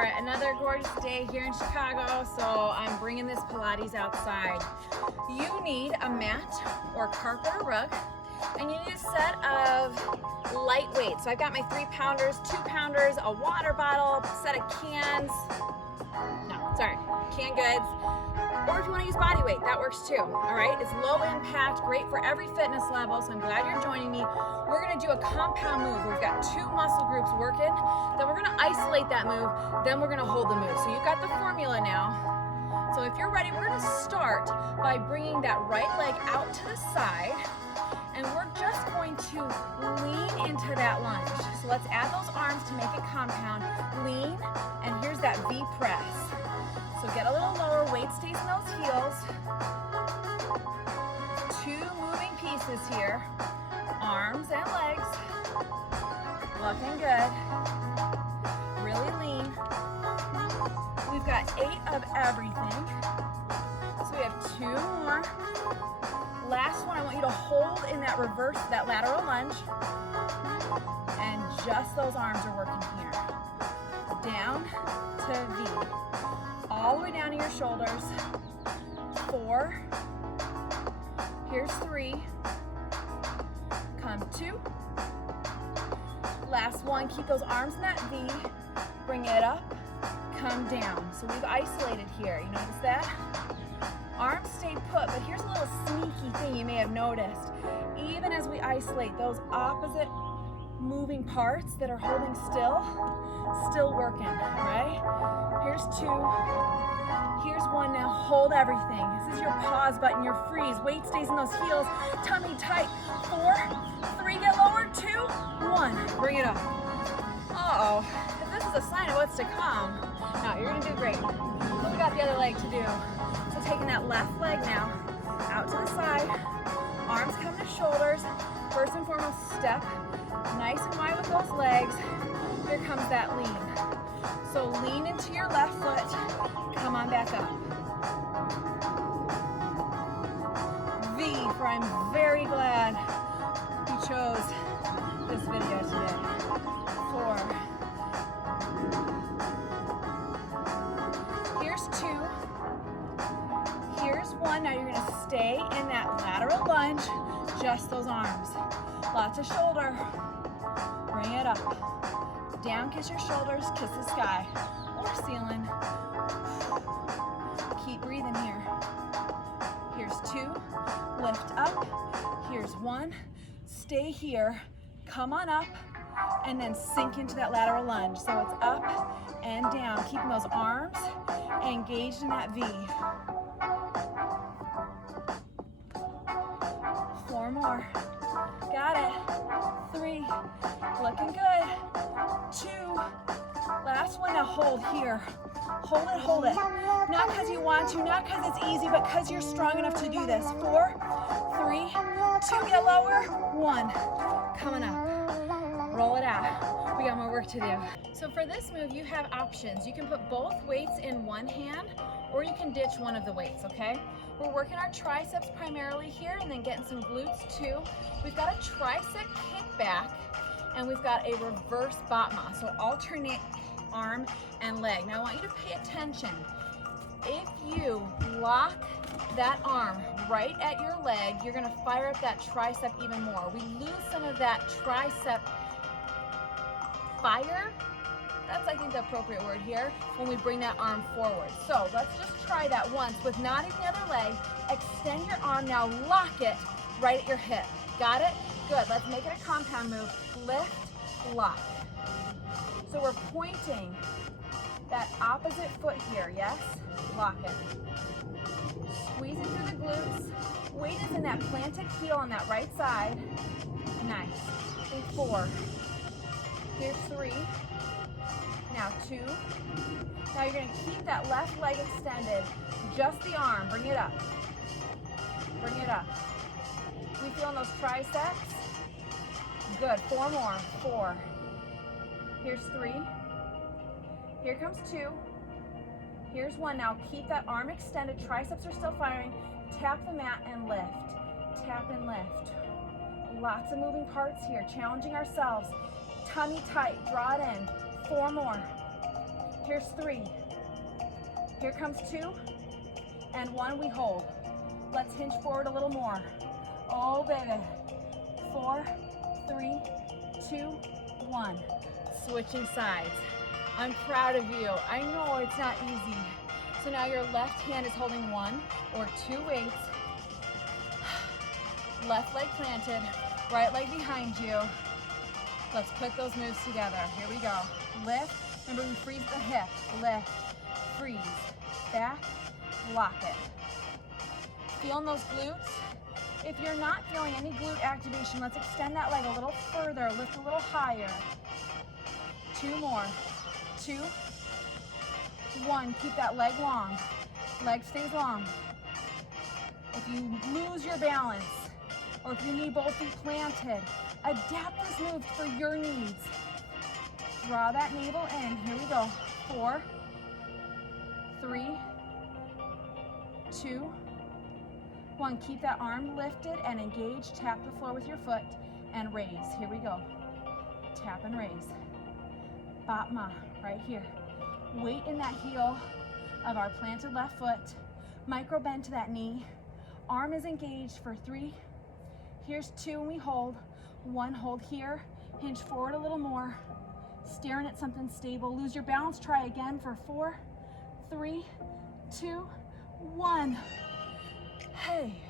right, another gorgeous day here in Chicago, so I'm bringing this Pilates outside. You need a mat or carpet or rug, and you need a set of light weights. So I've got my 3-pounders, 2-pounders, a water bottle, set of canned goods, or if you want to use body weight, that works too, all right? It's low impact, great for every fitness level, so I'm glad you're joining me. We're gonna do a compound move. We've got 2 muscle groups working, then we're gonna isolate that move, then we're gonna hold the move. So you've got the formula now. So if you're ready, we're gonna start by bringing that right leg out to the side, and we're just going to lean into that lunge. So let's add those arms to make it compound. Lean, and here's that V press. So get a little lower, weight stays in those heels. 2 moving pieces here. Arms and legs. Looking good. Really lean. We've got 8 of everything. So we have 2 more. Last one, I want you to hold in that reverse, that lateral lunge. And just those arms are working here. Down to V. All the way down to your shoulders. 4. Here's 3. Come 2. Last one, keep those arms in that V. Bring it up, come down. So we've isolated here, you notice that? Arms stayed put, but here's a little sneaky thing you may have noticed. Even as we isolate, those opposite moving parts that are holding still working, right? Here's 2, here's 1 now, hold everything. This is your pause button, your freeze. Weight stays in those heels, tummy tight. 4, 3, get lower, 2, 1, bring it up. Uh-oh, if this is a sign of what's to come, now you're gonna do great. So we got the other leg to do. So taking that left leg now, out to the side, arms come to shoulders. First and foremost, step nice and wide with those legs. Here comes that lean. So lean into your left foot, come on back up. V for I'm very glad you chose this video today. 4. Here's 2. Here's 1. Now you're gonna stay in that lateral lunge, just those arms. Lots of shoulder. Bring it up. Down, kiss your shoulders, kiss the sky or ceiling. Keep breathing here. Here's 2, lift up. Here's 1, stay here, come on up, and then sink into that lateral lunge. So it's up and down, keeping those arms engaged in that V. 4 more. Got it. 3, looking good. 2, last one, now hold here. Hold it. Not because you want to, not because it's easy, but because you're strong enough to do this. 4, 3, 2, get lower, 1. Coming up. Roll it out. We got more work to do. So for this move, you have options. You can put both weights in one hand, or you can ditch one of the weights, okay? We're working our triceps primarily here and then getting some glutes too. We've got a tricep kickback and we've got a reverse batma, so alternate arm and leg. Now I want you to pay attention. If you lock that arm right at your leg, you're gonna fire up that tricep even more. We lose some of that tricep fire. That's, I think, the appropriate word here when we bring that arm forward. So let's just try that once with not even the other leg. Extend your arm now, lock it right at your hip. Got it? Good, let's make it a compound move. Lift, lock. So we're pointing that opposite foot here, yes? Lock it. Squeezing through the glutes. Weight is in that planted heel on that right side. Nice. And 4. Here's 3. Now 2. Now you're going to keep that left leg extended. Just the arm. Bring it up. Bring it up. We feeling those triceps? Good. 4 more. 4. Here's 3. Here comes 2. Here's 1. Now keep that arm extended. Triceps are still firing. Tap the mat and lift. Tap and lift. Lots of moving parts here. Challenging ourselves. Tummy tight. Draw it in. 4 more. Here's 3. Here comes 2 and 1, we hold. Let's hinge forward a little more. Oh, baby. 4, 3, 2, 1. Switching sides. I'm proud of you. I know it's not easy. So now your left hand is holding 1 or 2 weights. Left leg planted, right leg behind you. Let's put those moves together. Here we go. Lift. Remember, we freeze the hip. Lift, freeze, back, lock it. Feeling those glutes? If you're not feeling any glute activation, let's extend that leg a little further, lift a little higher. 2 more. 2, 1. Keep that leg long. Leg stays long. If you lose your balance, or if you need both feet planted, adapt this move for your needs. Draw that navel in. Here we go. 4, 3, 2, 1. Keep that arm lifted and engaged. Tap the floor with your foot and raise. Here we go. Tap and raise. Batma, right here. Weight in that heel of our planted left foot. Micro bend to that knee. Arm is engaged for 3. Here's 2 and we hold. 1, hold here. Hinge forward a little more. Staring at something stable. Lose your balance. Try again for 4, 3, 2, 1. Hey,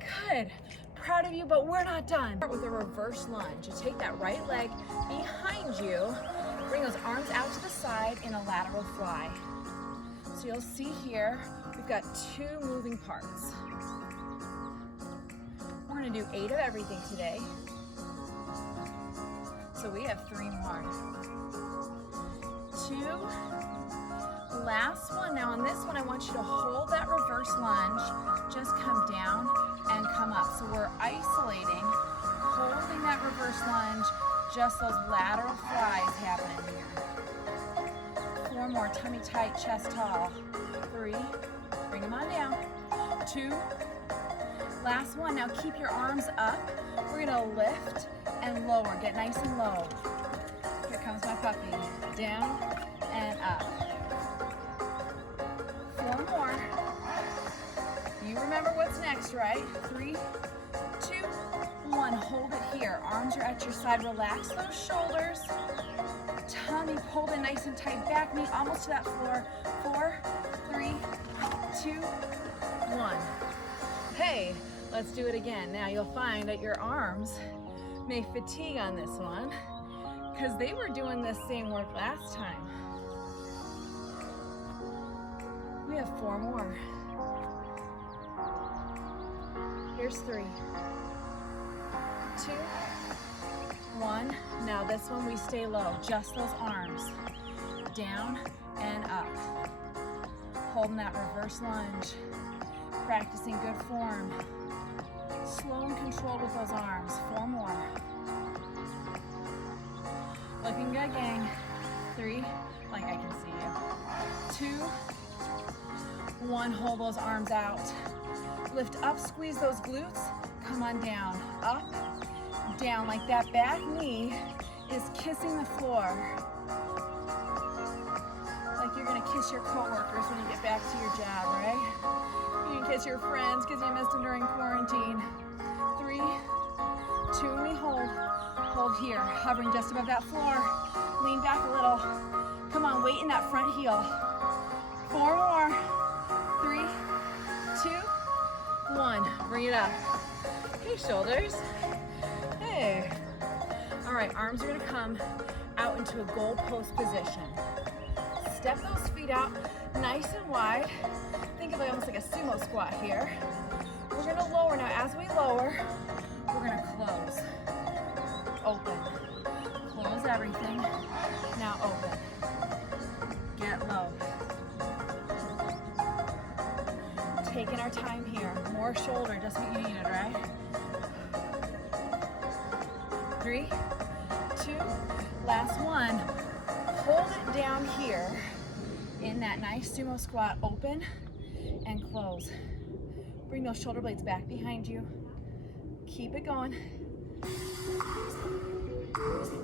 good. Proud of you, but we're not done. Start with a reverse lunge. You take that right leg behind you. Bring those arms out to the side in a lateral fly. So you'll see here, we've got 2 moving parts. We're gonna do 8 of everything today. So we have 3 more. 2, last one. Now on this one, I want you to hold that reverse lunge, just come down and come up. So we're isolating, holding that reverse lunge, just those lateral flies happening here. 4 more, tummy tight, chest tall. 3, bring them on down. 2, last one. Now keep your arms up. We're gonna lift and lower, get nice and low. Here comes my puppy. Down and up. 4 more. You remember what's next, right? 3, 2, 1. Hold it here. Arms are at your side. Relax those shoulders. Tummy pulled in nice and tight. Back knee almost to that floor. 4, 3, 2, 1. Hey, let's do it again. Now you'll find that your arms may fatigue on this one because they were doing this same work last time. We have 4 more. Here's 3, 2, 1. Now this one we stay low, just those arms. Down and up. Holding that reverse lunge. Practicing good form. Slow and controlled with those arms. 4 more. Looking good, gang. 3, like I can see you. 2, 1, hold those arms out. Lift up, squeeze those glutes. Come on down, up, down, like that back knee is kissing the floor. Like you're gonna kiss your coworkers when you get back to your job, right? You can kiss your friends because you missed them during quarantine. 3, 2, we hold. Hold here, hovering just above that floor. Lean back a little. Come on, weight in that front heel. 4 more. 3, 2, 1. Bring it up. Hey, shoulders. Hey. All right, arms are gonna come out into a goal post position. Step those feet out nice and wide. Think of it almost like a sumo squat here. We're gonna lower now. As we lower, we're gonna close. Open. Close everything. Now open. Get low. Taking our time here. More shoulder, just what you needed, right? 3, 2, last one. Hold it down here in that nice sumo squat. Open and close. Bring those shoulder blades back behind you. Keep it going.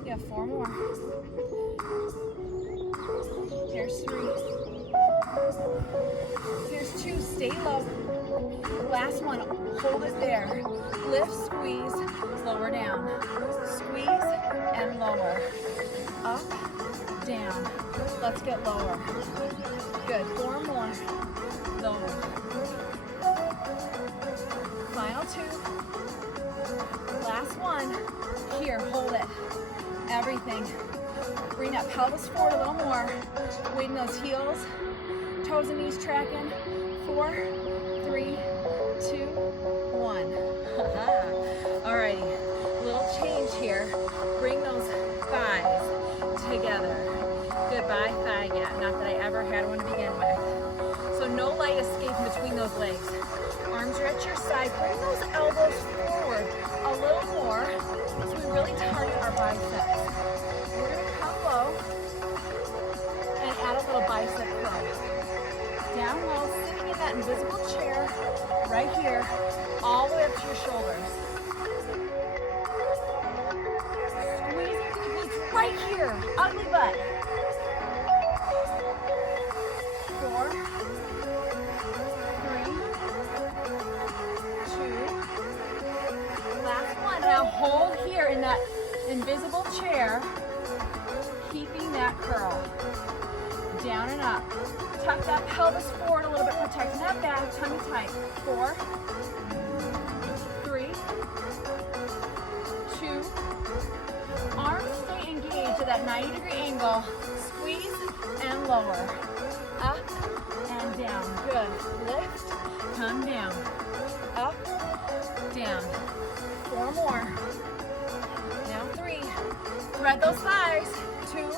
You have 4 more. Here's 3. Here's 2, stay low. Last one, hold it there. Lift, squeeze, lower down. Squeeze and lower. Up, down. Let's get lower. Good, 4 more. Lower. Final 2. Last one. Here, hold it. Everything. Bring that pelvis forward a little more. Weighting those heels. Toes and knees tracking. 4, 3, 2, 1. Alrighty, little change here. Bring those thighs together. Goodbye thigh gap. Not that I ever had one to begin with. So no light escape between those legs. Arms are at your side. Bring those elbows forward a little more so we really target our biceps. We're going to come low and add a little bicep curl. Down low, sitting in that invisible chair right here, all the way up to your shoulders. Squeezing through the glutes right here, ugly butt. 4, 3, 2, last one. Now hold here in that invisible chair, keeping that curl. Down and up. Tuck that pelvis forward a little bit, protecting that back, tummy tight. 4, 3, 2. Arms stay engaged at that 90-degree angle. Squeeze and lower. Up and down. Good. Lift, come down. Up, down. 4 more. Now 3. Thread those thighs. 2,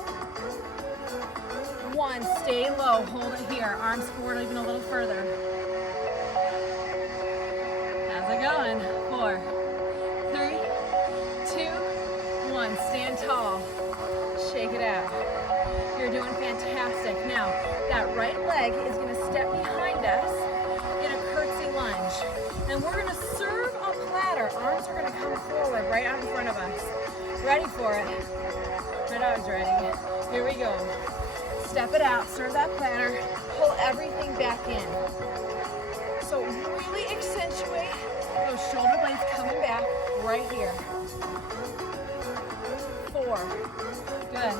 1, stay low, hold it here, arms forward even a little further. How's it going? 4, 3, 2, 1, stand tall, shake it out. You're doing fantastic. Now, that right leg is going to step behind us in a curtsy lunge. And we're going to serve a platter. Arms are going to come forward right out in front of us. Ready for it? My dog's ready. Here we go. Step it out, serve that platter, pull everything back in. So really accentuate those shoulder blades coming back right here. 4, good.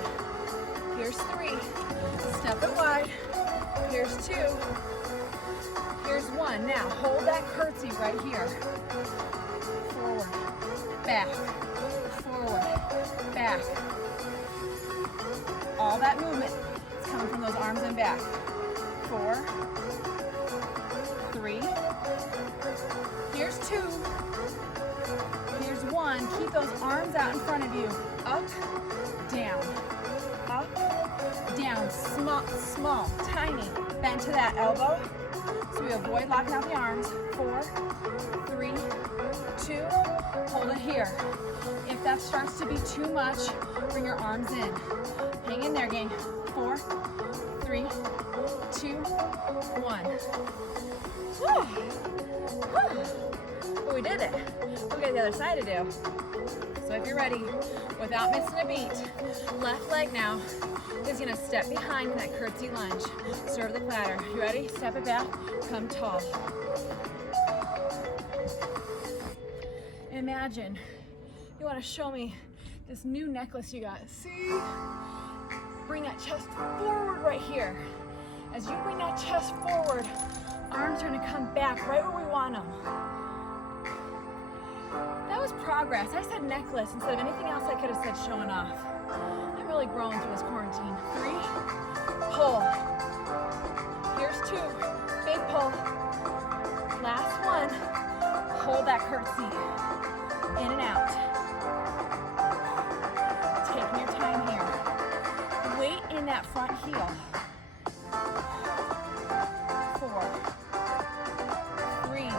Here's 3, step it wide. Here's 2, here's 1. Now hold that curtsy right here. Forward, back, forward, back. All that movement coming from those arms and back. 4, 3, here's 2, here's 1. Keep those arms out in front of you. Up, down, small, tiny. Bend to that elbow so we avoid locking out the arms. 4, 3, 2, hold it here. If that starts to be too much, bring your arms in. Hang in there, gang. 4, 3, 2, 1. Woo. Woo. But we did it. We got the other side to do. So if you're ready, without missing a beat, left leg now is gonna step behind that curtsy lunge. Serve the platter. You ready? Step it back, come tall. Imagine, you wanna show me this new necklace you got. See? Bring that chest forward right here. As you bring that chest forward, arms are gonna come back right where we want them. That was progress. I said necklace instead of anything else I could have said showing off. I'm really growing through this quarantine. 3, pull. Here's 2, big pull. Last one, hold that curtsy. In and out. Taking your time here. Weight in that front heel. 4, 3.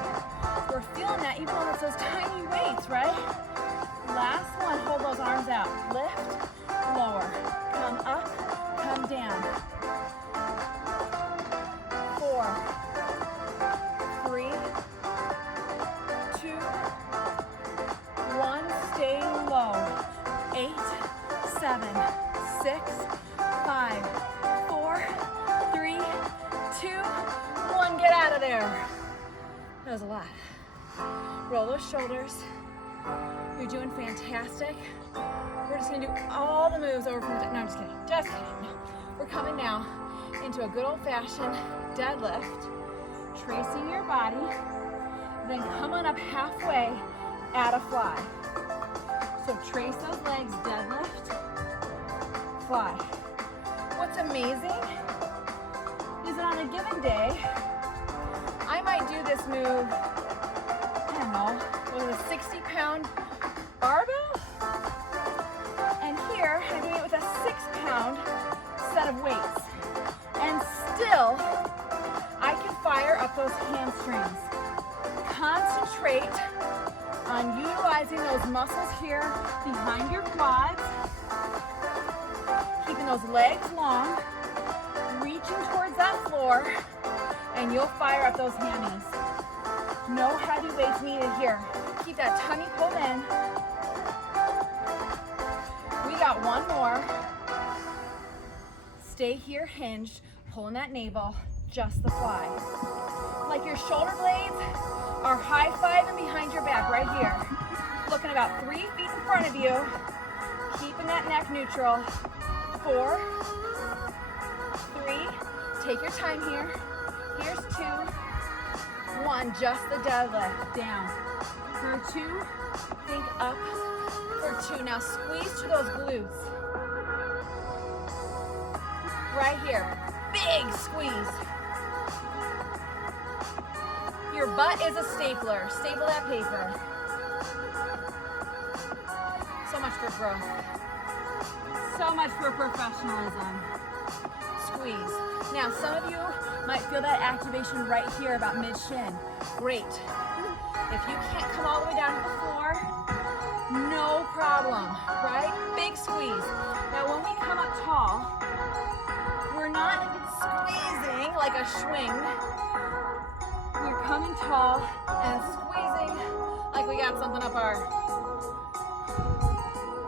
We're feeling that even though it's those tiny weights, right? Last one, hold those arms out. Lift, lower. Come up, come down. 4, 3, 2, 1. Stay low. 8, 7, 6, 5, there. That was a lot. Roll those shoulders. You're doing fantastic. We're just gonna do all the moves over from the, no, I'm just kidding. Just kidding. No. We're coming now into a good old-fashioned deadlift. Tracing your body. Then come on up halfway at a fly. So trace those legs, deadlift, fly. What's amazing is that on a given day, I might do this move, I don't know, with a 60-pound barbell? And here, I'm doing it with a 6-pound set of weights. And still, I can fire up those hamstrings. Concentrate on utilizing those muscles here behind your quads, keeping those legs long, reaching towards that floor, and you'll fire up those hammies. No heavy weights needed here. Keep that tummy pulled in. We got one more. Stay here hinged, pulling that navel, just the fly. Like your shoulder blades are high-fiving behind your back right here. Looking about 3 feet in front of you, keeping that neck neutral. 4, 3, take your time here. Here's 2, 1, just the deadlift, down. For 2, think up. For 2, now squeeze to those glutes. Right here, big squeeze. Your butt is a stapler. Staple that paper. So much for growth. So much for professionalism. Squeeze. Now, some of you might feel that activation right here about mid-shin. Great. If you can't come all the way down to the floor, no problem, right? Big squeeze. Now, when we come up tall, we're not squeezing like a swing. We're coming tall and squeezing like we got something up our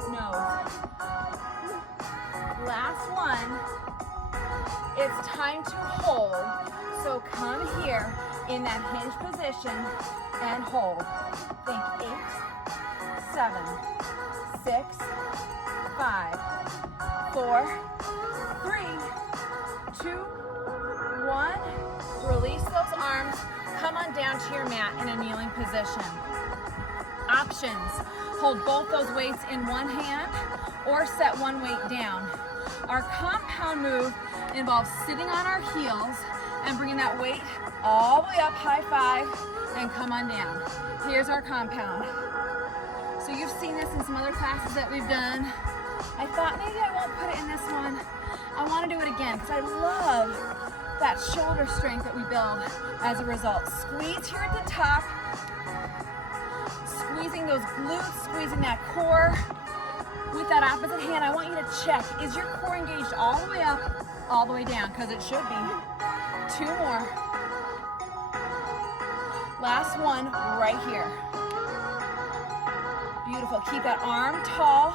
nose. Last one. It's time to hold. So come here in that hinge position and hold. Think 8, 7, 6, 5, 4, 3, 2, 1. Release those arms. Come on down to your mat in a kneeling position. Options. Hold both those weights in one hand or set one weight down. Our compound move involves sitting on our heels and bringing that weight all the way up, high five, and come on down. Here's our compound. So you've seen this in some other classes that we've done. I thought maybe I won't put it in this one. I want to do it again because I love that shoulder strength that we build as a result. Squeeze here at the top, squeezing those glutes, squeezing that core. With that opposite hand, I want you to check, is your core engaged all the way up, all the way down? Because it should be. 2 more. Last one, right here. Beautiful. Keep that arm tall,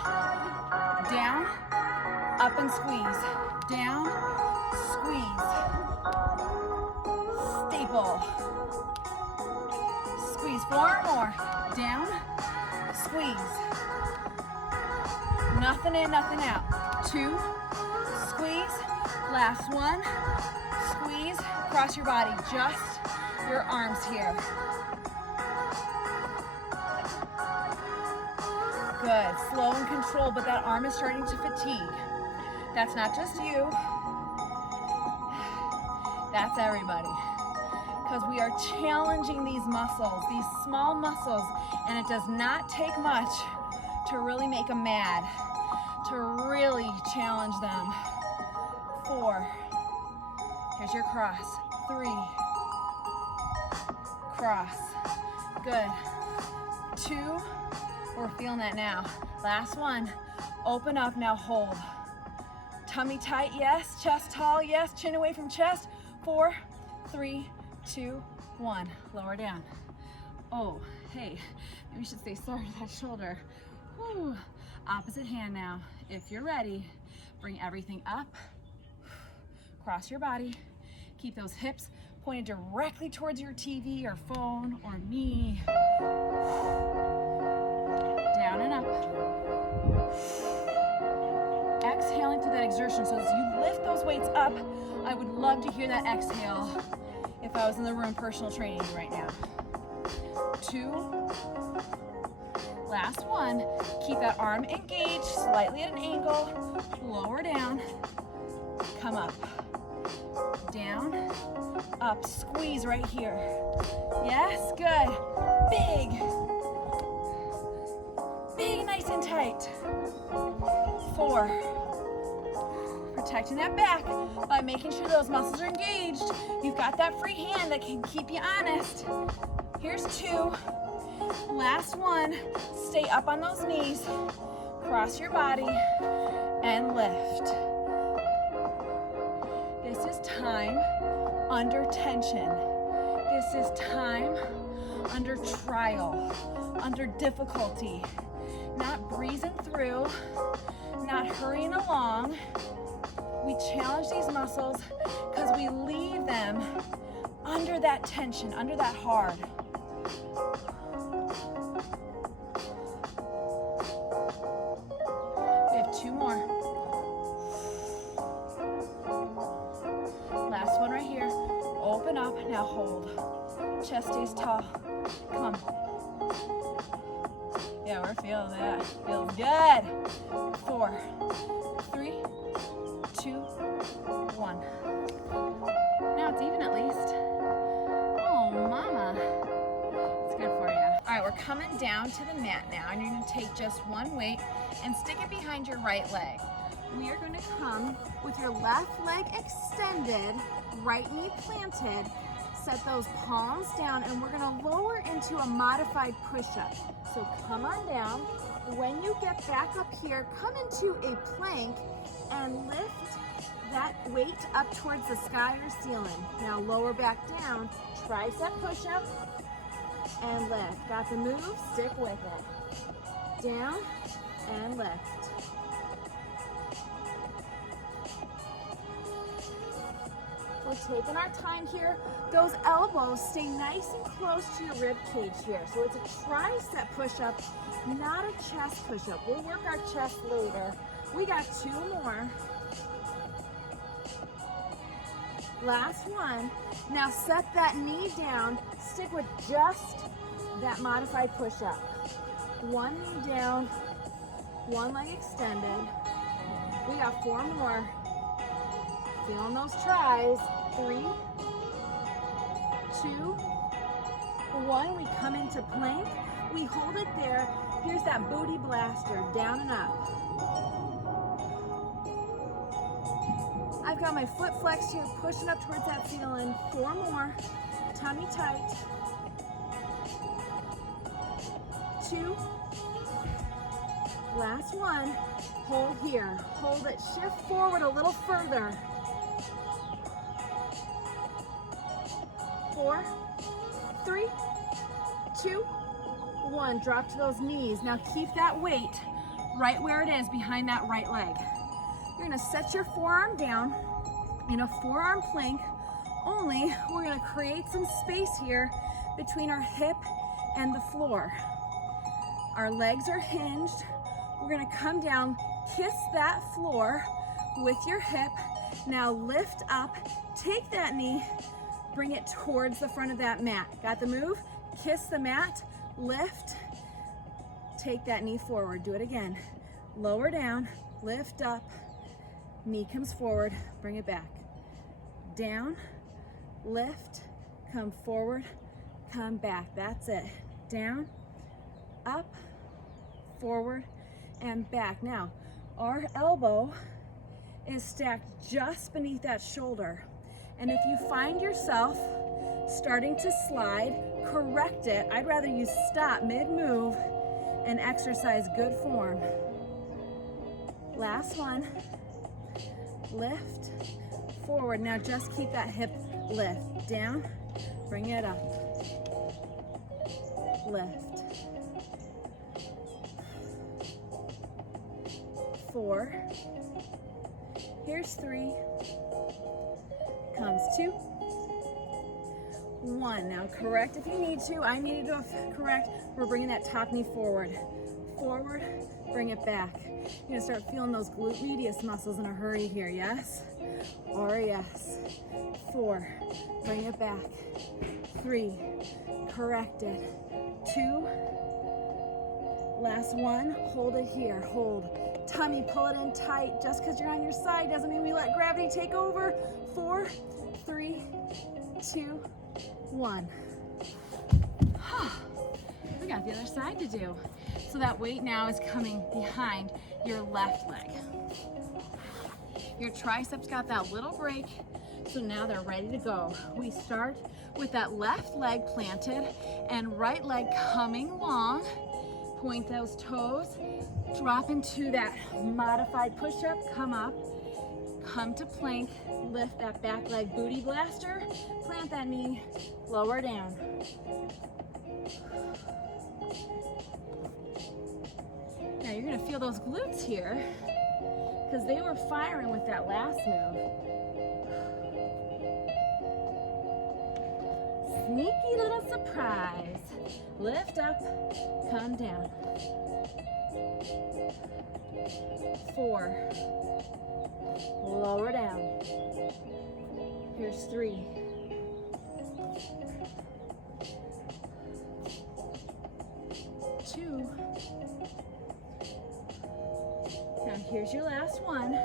down, up and squeeze. Down, squeeze. Staple. Squeeze. 4 more. Down, squeeze. Nothing in, nothing out. 2, squeeze. Last one, squeeze. Cross your body, just your arms here. Good, slow and controlled, but that arm is starting to fatigue. That's not just you, that's everybody. Because we are challenging these muscles, these small muscles, and it does not take much to really make them mad, to really challenge them. 4, here's your cross. 3, cross. Good. 2, we're feeling that now. Last one, open up, now hold. Tummy tight, yes. Chest tall, yes. Chin away from chest. 4, 3, 2, 1. Lower down. Oh, hey, maybe we should say sorry to that shoulder. Whew. Opposite hand now. If you're ready, bring everything up. Cross your body. Keep those hips pointed directly towards your TV or phone or me. Down and up. Exhaling through that exertion. So as you lift those weights up, I would love to hear that exhale if I was in the room personal training right now. 2. Last one. Keep that arm engaged, slightly at an angle. Lower down. Come up. Down. Up. Squeeze right here. Yes, good. Big. Big, nice and tight. 4. Protecting that back by making sure those muscles are engaged. You've got that free hand that can keep you honest. Here's 2. Last one. Stay up on those knees. Cross your body and lift. This is time under tension. This is time under trial, under difficulty. Not breezing through, not hurrying along. We challenge these muscles because we leave them under that tension, under that hard. We have 2 more. Last one right here. Open up, now hold. Chest stays tall. Come on. Yeah, we're feeling that. Feels good. 4, 3, 2, 1. Now it's even at least. Oh, mama. It's good for you. All right, we're coming down to the mat now, and you're gonna take just one weight and stick it behind your right leg. We are gonna come with your left leg extended, right knee planted. Set those palms down, and we're gonna lower into a modified push-up. So come on down. When you get back up here, come into a plank and lift that weight up towards the sky or ceiling. Now lower back down, tricep push-up, and lift. Got the move, stick with it. Down and lift. We're taking our time here. Those elbows stay nice and close to your rib cage here. So it's a tricep push-up, not a chest push-up. We'll work our chest later. We got 2 more. Last one. Now set that knee down. Stick with just that modified push-up. 1 knee down, 1 leg extended. We got 4 more. Feeling those tries. 3, 2, 1. We come into plank. We hold it there. Here's that booty blaster, down and up. I've got my foot flexed here, pushing up towards that ceiling. 4 more. Tummy tight. 2. Last one. Hold here. Hold it. Shift forward a little further. 4, 3, 2, 1. Drop to those knees. Now keep that weight right where it is behind that right leg. You're gonna set your forearm down in a forearm plank, only we're gonna create some space here between our hip and the floor. Our legs are hinged. We're gonna come down, kiss that floor with your hip. Now lift up, take that knee, bring it towards the front of that mat. Got the move? Kiss the mat, lift, take that knee forward. Do it again. Lower down, lift up, knee comes forward, bring it back. Down, lift, come forward, come back. That's it. Down, up, forward, and back. Now, our elbow is stacked just beneath that shoulder. And if you find yourself starting to slide, correct it. I'd rather you stop mid-move and exercise good form. Last one. Lift, forward. Now just keep that hip lift. Down, bring it up. Lift. 4. Here's 3. Comes 2. 1. Now correct if you need to. I needed to correct. We're bringing that top knee forward. Forward, bring it back. You're gonna start feeling those glute medius muscles in a hurry here, yes? Or yes. 4, bring it back. 3, correct it. 2, last 1, hold it here, hold. Tummy, pull it in tight. Just because you're on your side doesn't mean we let gravity take over. 4, 3, 2, 1. We got the other side to do. So that weight now is coming behind your left leg. Your triceps got that little break, so now they're ready to go. We start with that left leg planted and right leg coming long. Point those toes, drop into that modified push-up, come up, come to plank, lift that back leg booty blaster, plant that knee, lower down. Now you're gonna feel those glutes here because they were firing with that last move. Sneaky little surprise. Lift up, come down. 4, lower down. Here's 3. 2. Now here's your last one.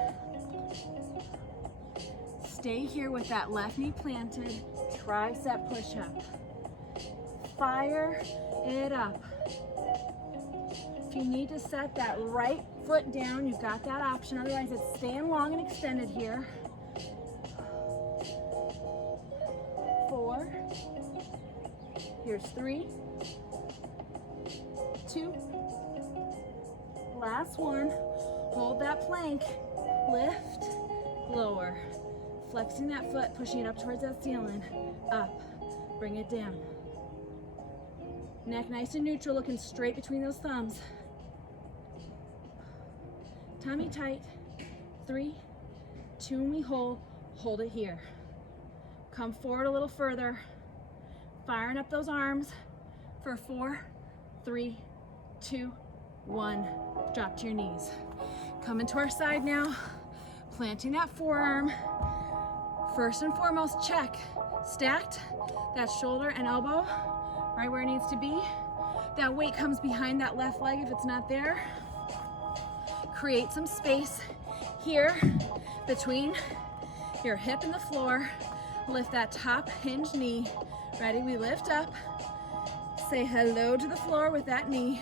Stay here with that left knee planted, tricep push-up. Fire it up. If you need to set that right foot down, you've got that option. Otherwise, it's staying long and extended here. 4. Here's 3. 2. Last one. Hold that plank. Lift, lower. Flexing that foot, pushing it up towards that ceiling. Up. Bring it down. Neck nice and neutral, looking straight between those thumbs. Tummy tight. 3, 2, and we hold. Hold it here. Come forward a little further. Firing up those arms for 4, 3, 2, 1. Drop to your knees. Coming to our side now. Planting that forearm. First and foremost, check. Stacked. That shoulder and elbow right where it needs to be. That weight comes behind that left leg if it's not there. Create some space here between your hip and the floor. Lift that top hinge knee. Ready? We lift up. Say hello to the floor with that knee.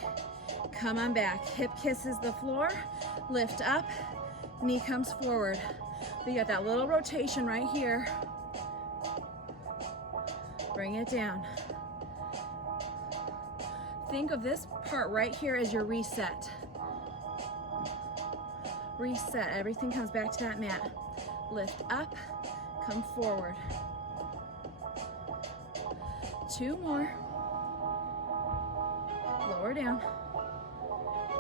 Come on back. Hip kisses the floor. Lift up. Knee comes forward. We got that little rotation right here. Bring it down. Think of this part right here as your reset. Reset. Everything comes back to that mat. Lift up. Come forward. 2 more. Lower down.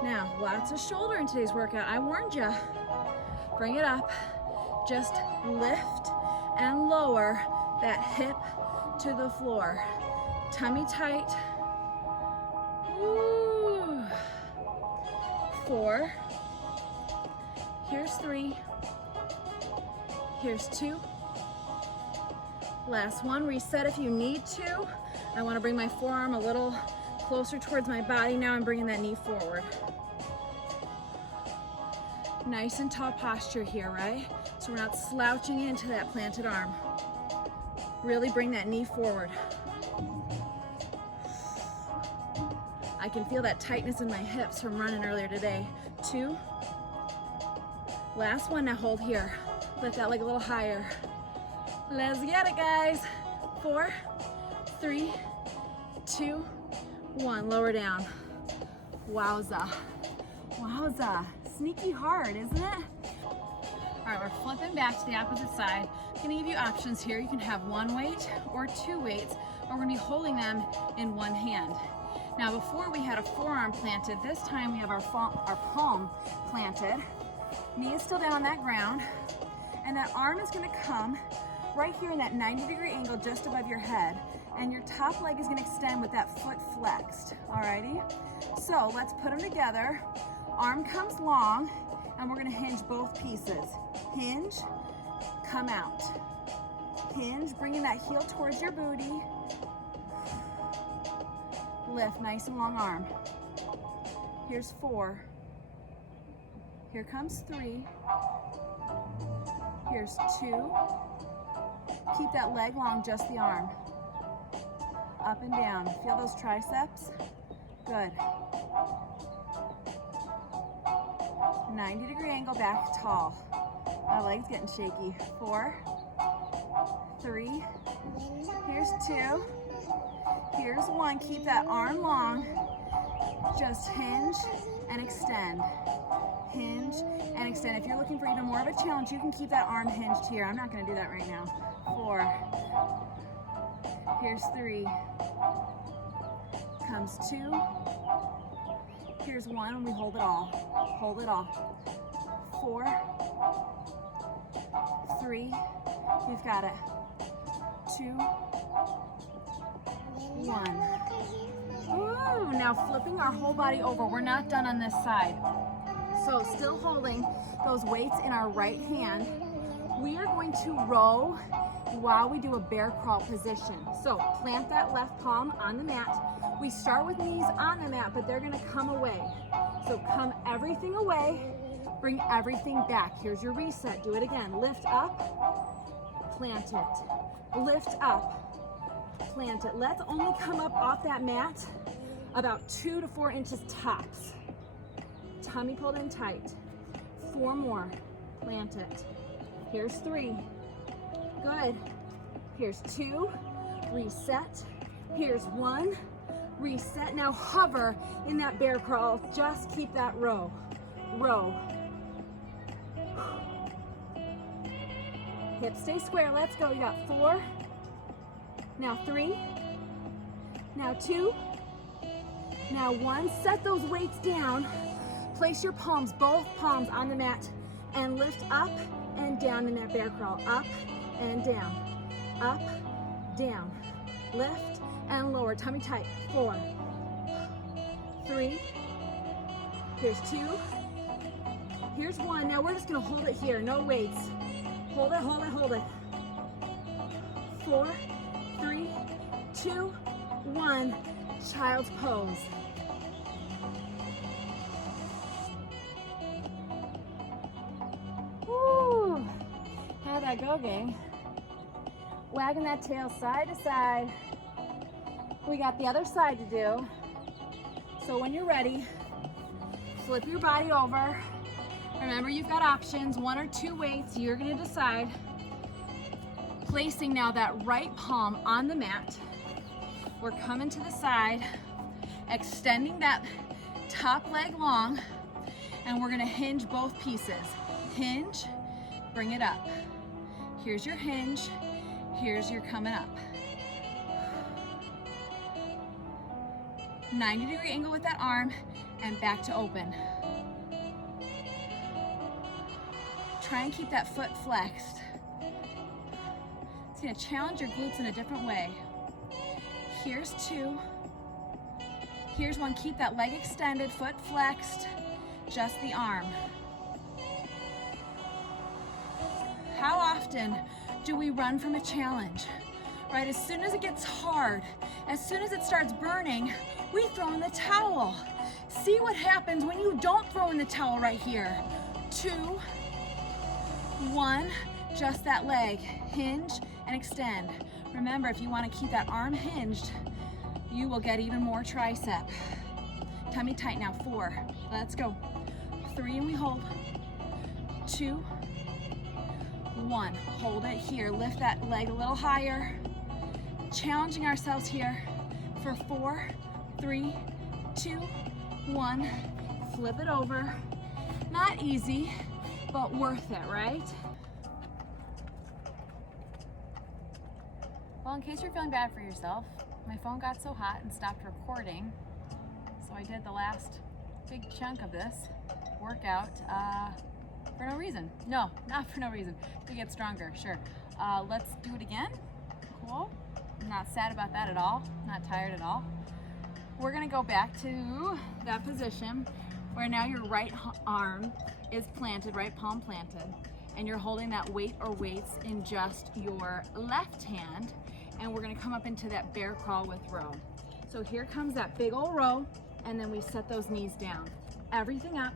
Now, lots of shoulder in today's workout. I warned you. Bring it up. Just lift and lower that hip to the floor. Tummy tight. Woo. 4. Here's 3. Here's 2. Last one. Reset if you need to. I want to bring my forearm a little closer towards my body now. I'm bringing that knee forward. Nice and tall posture here, right? So we're not slouching into that planted arm. Really bring that knee forward. I can feel that tightness in my hips from running earlier today. 2. Last one, now hold here. Lift that leg a little higher. Let's get it, guys. 4, 3, 2, 1. Lower down. Wowza. Wowza. Sneaky hard, isn't it? All right, we're flipping back to the opposite side. I'm gonna give you options here. You can have 1 weight or 2 weights, or we're gonna be holding them in 1 hand. Now, before we had a forearm planted, this time we have our palm planted. Knee is still down on that ground, and that arm is gonna come right here in that 90-degree angle just above your head. and your top leg is gonna extend with that foot flexed, alrighty? So let's put them together. Arm comes long, and we're gonna hinge both pieces. Hinge, come out. Hinge, bringing that heel towards your booty. Lift, nice and long arm. Here's 4. Here comes 3. Here's 2. Keep that leg long, just the arm. Up and down. Feel those triceps? Good. 90-degree angle, back tall. My leg's getting shaky. 4, 3, here's 2, here's 1. Keep that arm long. Just hinge and extend. Hinge and extend. If you're looking for even more of a challenge, you can keep that arm hinged here. I'm not going to do that right now. 4, here's 3, comes 2, here's 1, and we hold it all. Hold it all. 4, 3, you've got it. 2, 1. Ooh, now flipping our whole body over. We're not done on this side. So still holding those weights in our right hand, we are going to row while we do a bear crawl position. So plant that left palm on the mat. We start with knees on the mat, but they're gonna come away. So come everything away, bring everything back. Here's your reset. Do it again. Lift up, plant it. Lift up, plant it. Let's only come up off that mat about 2 to 4 inches tops. Tummy pulled in tight. 4 more, plant it. Here's 3, good. Here's 2, reset. Here's 1, reset. Now hover in that bear crawl. Just keep that row. Row. Hips stay square. Let's go. You got 4. Now 3. Now 2. Now 1. Set those weights down. Place your palms, both palms on the mat, and lift up and down in that bear crawl. Up and down. Up, down. Lift and lower. Tummy tight. 4, 3. Here's 2. Here's 1. Now we're just gonna hold it here. No weights. Hold it, hold it, hold it. 4, 3, 2, 1. Child's pose. Woo! How'd that go, gang? Wagging that tail side to side. We got the other side to do. So when you're ready, flip your body over. Remember, you've got options, 1 or 2 weights. You're gonna decide. Placing now that right palm on the mat. We're coming to the side, extending that top leg long, and we're gonna hinge both pieces. Hinge, bring it up. Here's your hinge, here's your coming up. 90-degree angle with that arm, and back to open. Try and keep that foot flexed. It's gonna challenge your glutes in a different way. Here's 2. Here's 1. Keep that leg extended, foot flexed, just the arm. How often do we run from a challenge? Right, as soon as it gets hard, as soon as it starts burning, we throw in the towel. See what happens when you don't throw in the towel right here. 2, 1, just that leg. Hinge and extend. Remember, if you want to keep that arm hinged, you will get even more tricep. Tummy tight now. 4, let's go. 3, and we hold. 2, 1, hold it here. Lift that leg a little higher. Challenging ourselves here for 4, 3, 2, 1. Flip it over. Not easy, but worth it, right? Well, in case you're feeling bad for yourself, my phone got so hot and stopped recording, so I did the last big chunk of this workout for no reason. No, not for no reason. To get stronger, sure. Let's do it again. Cool. I'm not sad about that at all, not tired at all. We're gonna go back to that position where now your right arm is planted, right palm planted, and you're holding that weight or weights in just your left hand, and we're gonna come up into that bear crawl with row. So here comes that big old row, and then we set those knees down. Everything up,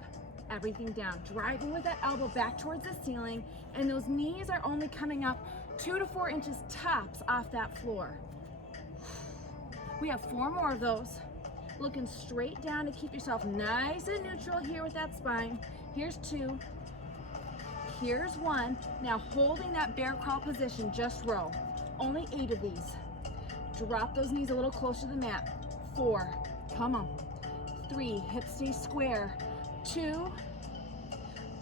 everything down. Driving with that elbow back towards the ceiling, and those knees are only coming up 2 to 4 inches tops off that floor. We have 4 more of those. Looking straight down to keep yourself nice and neutral here with that spine. Here's 2. Here's 1. Now holding that bear crawl position, just row. Only 8 of these. Drop those knees a little closer to the mat. 4. Come on. 3. Hips stay square. 2.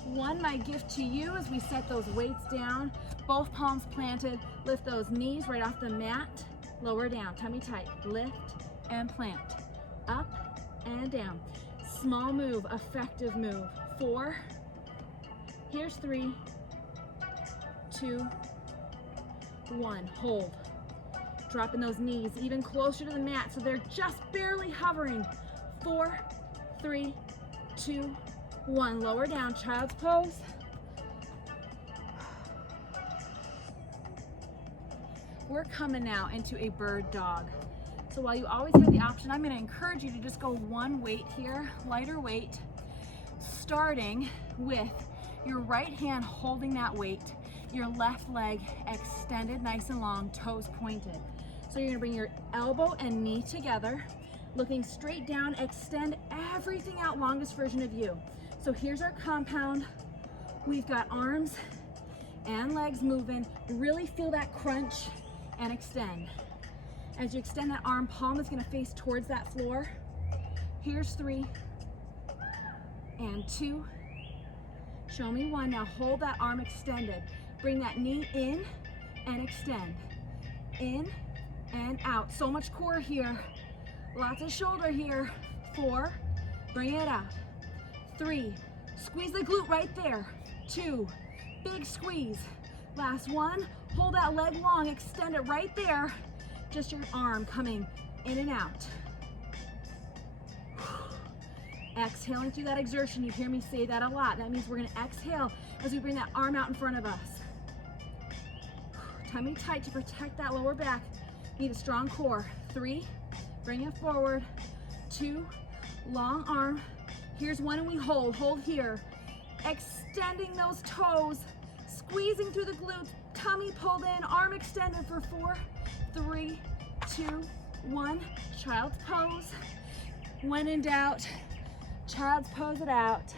1. My gift to you as we set those weights down. Both palms planted. Lift those knees right off the mat. Lower down. Tummy tight. Lift and plant. Up and down. Small move, effective move. 4. Here's 3, 2, 1. Hold. Dropping those knees even closer to the mat so they're just barely hovering. 4, 3, 2, 1. Lower down, child's pose. We're coming now into a bird dog. So while you always have the option, I'm going to encourage you to just go one weight here, lighter weight, starting with your right hand holding that weight, your left leg extended nice and long, toes pointed. So you're going to bring your elbow and knee together, looking straight down, extend everything out, longest version of you. So here's our compound. We've got arms and legs moving. Really feel that crunch and extend. As you extend that arm, palm is going to face towards that floor. Here's 3 and 2. Show me 1. Now hold that arm extended. Bring that knee in and extend. In and out. So much core here. Lots of shoulder here. 4. Bring it out. 3. Squeeze the glute right there. 2. Big squeeze. Last 1. Hold that leg long. Extend it right there. Just your arm coming in and out. Exhaling through that exertion. You hear me say that a lot. That means we're going to exhale as we bring that arm out in front of us. Tummy tight to protect that lower back. Need a strong core. 3, bring it forward. 2, long arm. Here's 1 and we hold. Hold here. Extending those toes. Squeezing through the glutes. Tummy pulled in. Arm extended for 4, 3, 2, 1. Child's pose. When in doubt, child's pose it out.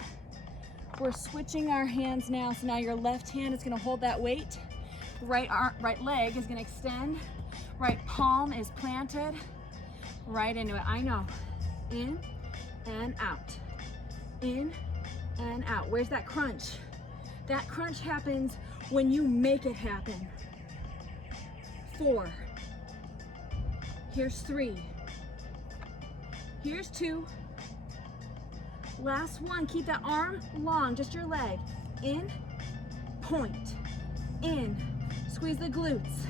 We're switching our hands now. So now your left hand is going to hold that weight. Right leg is going to extend. Right palm is planted. Right into it. I know. In and out. In and out. Where's that crunch? That crunch happens when you make it happen. 4. Here's 3. Here's 2. Last 1. Keep that arm long, just your leg. In, point, in. Squeeze the glutes.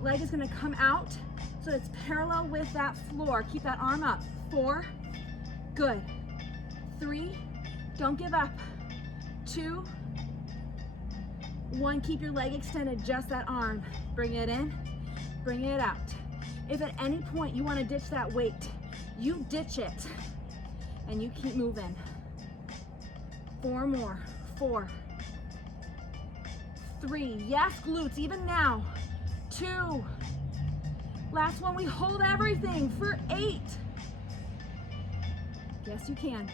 Leg is going to come out so it's parallel with that floor. Keep that arm up. 4. Good. 3. Don't give up. 2. 1. Keep your leg extended, just that arm. Bring it in, bring it out. If at any point you want to ditch that weight, you ditch it and you keep moving. 4 more. 4. 3. Yes, glutes, even now. 2. Last 1, we hold everything for 8. Yes, you can.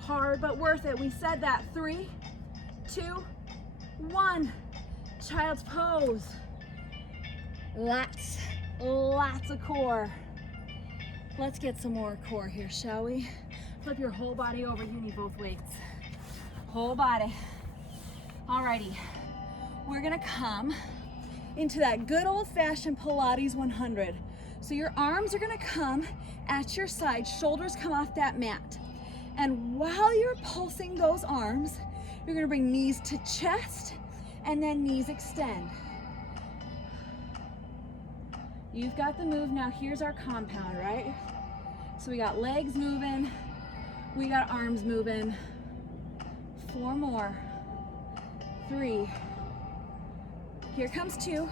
Hard, but worth it. We said that. 3, 2, 1. Child's pose. Lots of core. Let's get some more core here, shall we? Flip your whole body over. You need both weights. Whole body. Alrighty. We're gonna come into that good old-fashioned Pilates 100. So your arms are gonna come at your side, shoulders come off that mat. And while you're pulsing those arms, you're gonna bring knees to chest and then knees extend. You've got the move. Now here's our compound, right? So we got legs moving, we got arms moving. 4 more. 3. Here comes 2.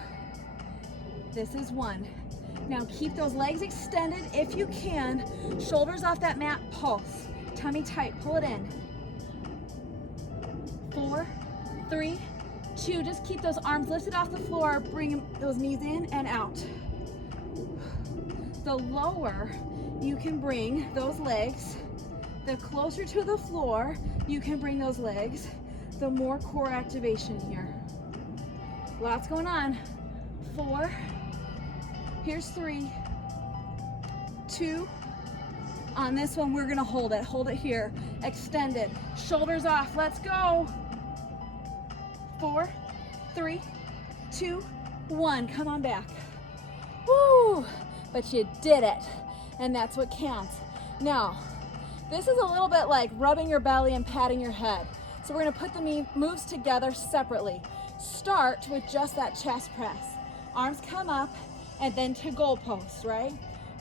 This is 1. Now keep those legs extended if you can. Shoulders off that mat, pulse. Tummy tight, pull it in. 4, 3, 2. Just keep those arms lifted off the floor. Bring those knees in and out. The lower you can bring those legs, the closer to the floor you can bring those legs, the more core activation here. Lots going on. 4. Here's 3. 2. On this one, we're gonna hold it. Hold it here. Extend it. Shoulders off. Let's go. 4, 3, 2, 1. Come on back. Woo! But you did it. And that's what counts. Now, this is a little bit like rubbing your belly and patting your head. So we're gonna put the moves together separately. Start with just that chest press. Arms come up and then to goalposts, right?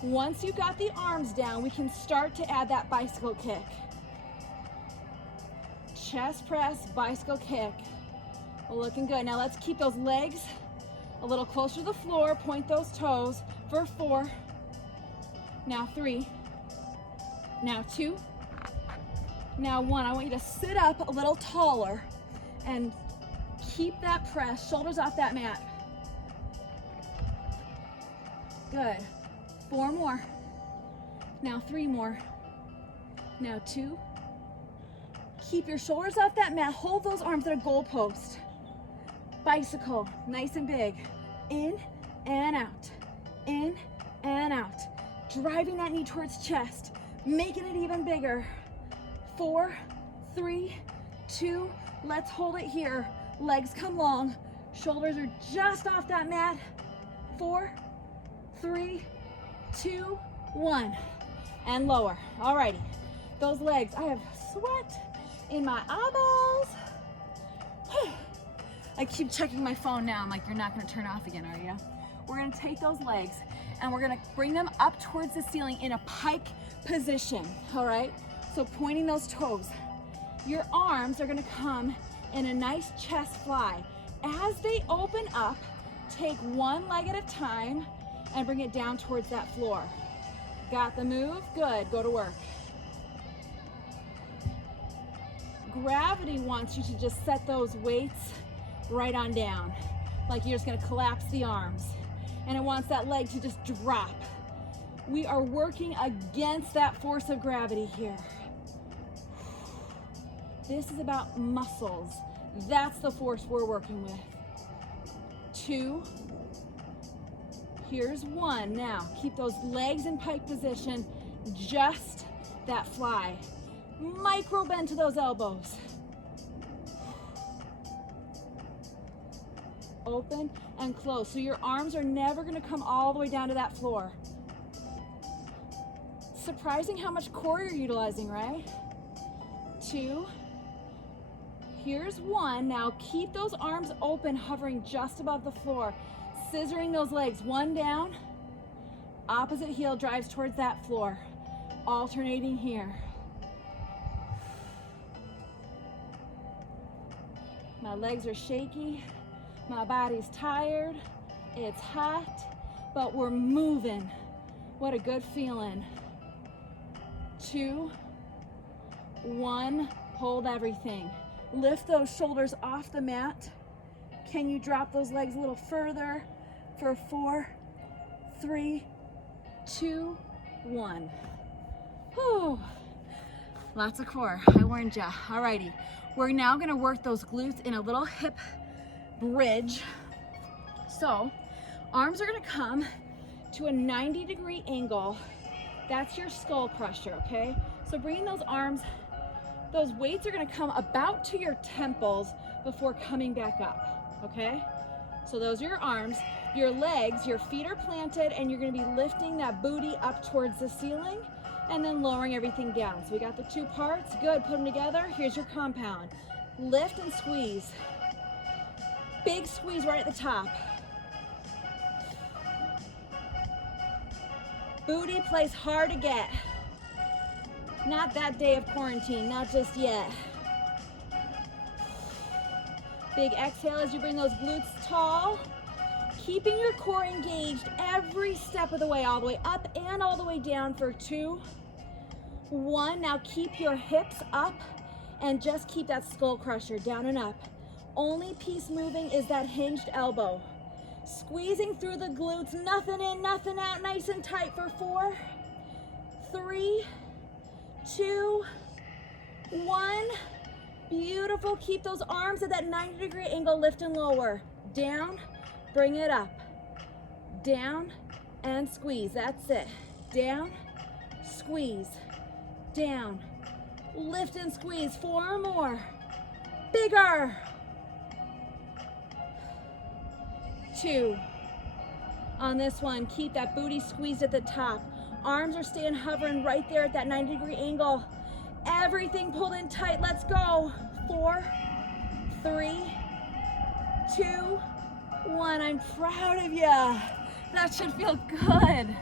Once you got the arms down, we can start to add that bicycle kick. Chest press, bicycle kick. Looking good. Now let's keep those legs a little closer to the floor. Point those toes for 4. Now 3. Now 2. Now 1. I want you to sit up a little taller and keep that press, shoulders off that mat. Good. 4 more. Now 3 more. Now 2. Keep your shoulders off that mat. Hold those arms at a goalpost. Bicycle, nice and big. In and out. In and out. Driving that knee towards chest. Making it even bigger. 4, 3, 2. Let's hold it here. Legs come long. Shoulders are just off that mat. 4, 3, 2, 1. And lower. Alrighty. Those legs, I have sweat in my eyeballs. I keep checking my phone now. I'm like, you're not gonna turn off again, are you? We're gonna take those legs and we're gonna bring them up towards the ceiling in a pike position, all right? So pointing those toes. Your arms are gonna come in a nice chest fly. As they open up, take one leg at a time and bring it down towards that floor. Got the move? Good, go to work. Gravity wants you to just set those weights right on down. Like you're just gonna collapse the arms. And it wants that leg to just drop. We are working against that force of gravity here. This is about muscles. That's the force we're working with. 2. Here's 1. Now, keep those legs in pike position. Just that fly. Micro bend to those elbows. Open and close. So your arms are never going to come all the way down to that floor. Surprising how much core you're utilizing, right? 2. Here's 1. Now keep those arms open, hovering just above the floor. Scissoring those legs. 1 down. Opposite heel drives towards that floor. Alternating here. My legs are shaky. My body's tired. It's hot, but we're moving. What a good feeling. 2, 1, hold everything. Lift those shoulders off the mat. Can you drop those legs a little further for 4, 3, 2, 1. Whew. Lots of core, I warned ya. Alrighty, we're now gonna work those glutes in a little hip bridge. So, arms are gonna come to a 90-degree angle. That's your skull crusher, okay? So bringing those arms, those weights are gonna come about to your temples before coming back up, okay? So those are your arms. Your legs, your feet are planted, and you're gonna be lifting that booty up towards the ceiling and then lowering everything down. So we got the 2 parts, good, put them together. Here's your compound. Lift and squeeze. Big squeeze right at the top. Booty plays hard to get. Not that day of quarantine, not just yet. Big exhale as you bring those glutes tall. Keeping your core engaged every step of the way, all the way up and all the way down for 2, 1. Now keep your hips up and just keep that skull crusher down and up. Only piece moving is that hinged elbow. Squeezing through the glutes, nothing in, nothing out, nice and tight for 4, 3, 2, 1. Beautiful. Keep those arms at that 90-degree angle, lift and lower. Down, bring it up. Down and squeeze. That's it. Down, squeeze. Down, lift and squeeze. 4 more. Bigger. 2. On this one, keep that booty squeezed at the top. Arms are staying hovering right there at that 90-degree angle. Everything pulled in tight. Let's go. 4, 3, 2, 1. I'm proud of you. That should feel good.